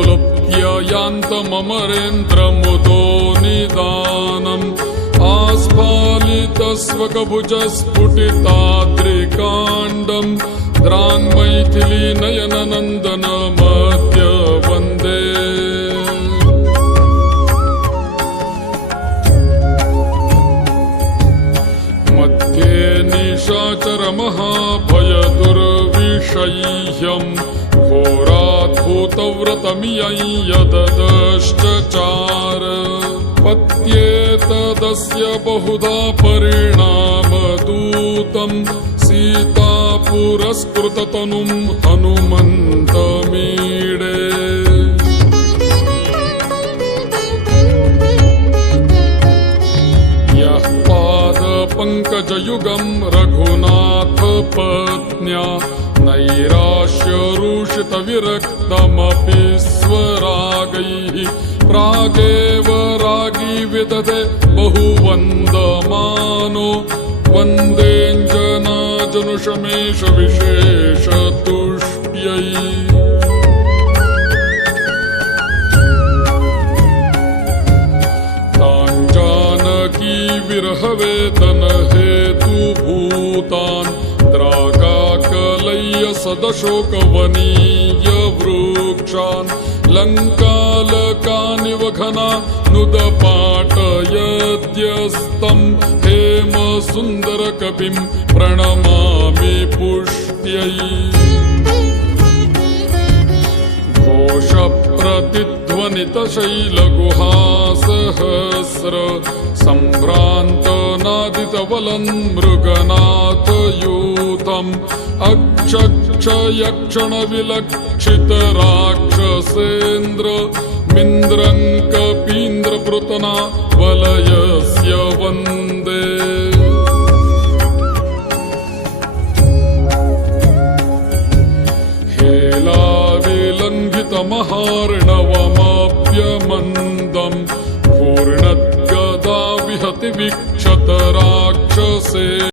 क्लुप्त्य यान्तममरेन्द्रमुदो निदानम् आस्फालितस्वकभुजस्फुटिताद्रिकाण्डम् द्राङ्मैथिली नयननन्दनमद्य वन्दे। मध्ये निशाचरमहाभयदुर्विषह्यम् घोराद्भूतव्रतमियं यददश्चचार पत्येतदस्य बहुधा परिणामदूतं सीतापुरस्कृततनुं हनुमन्तमीडे। यः पादपङ्कजयुगं रघुनाथपत्न्या नैराश्यरूषितविरक्तमपि स्वरागैः प्रागेव रागी विदधे बहुवन्दमानो वन्देऽञ्जनाजनुषमेष विशेषतुष्ट्यै। तान् जानकी विरहवेदनहेतुभूतान् द्रागाकलय्य सदशोकवनीय वृक्षान् लङ्कालकानिव घना नुदपाटयद्यस्तं हेमसुन्दरकविं प्रणमामि पुष्ट्यै। घोषप्रतिध्वनितशैलगुहासहस्र सम्भ्रान्तनादितवलं मृगनाथयूथम् अक्षक्षयक्षणविलक्षितराक्षसेन्द्र मिन्द्रङ्कपीन्द्रपृतना वलयस्य वन्दे। हेलाविलङ्घितमहार्णवमप्यमन्दम् घूर्णद्गदा विहति वीक्षत राक्षसे।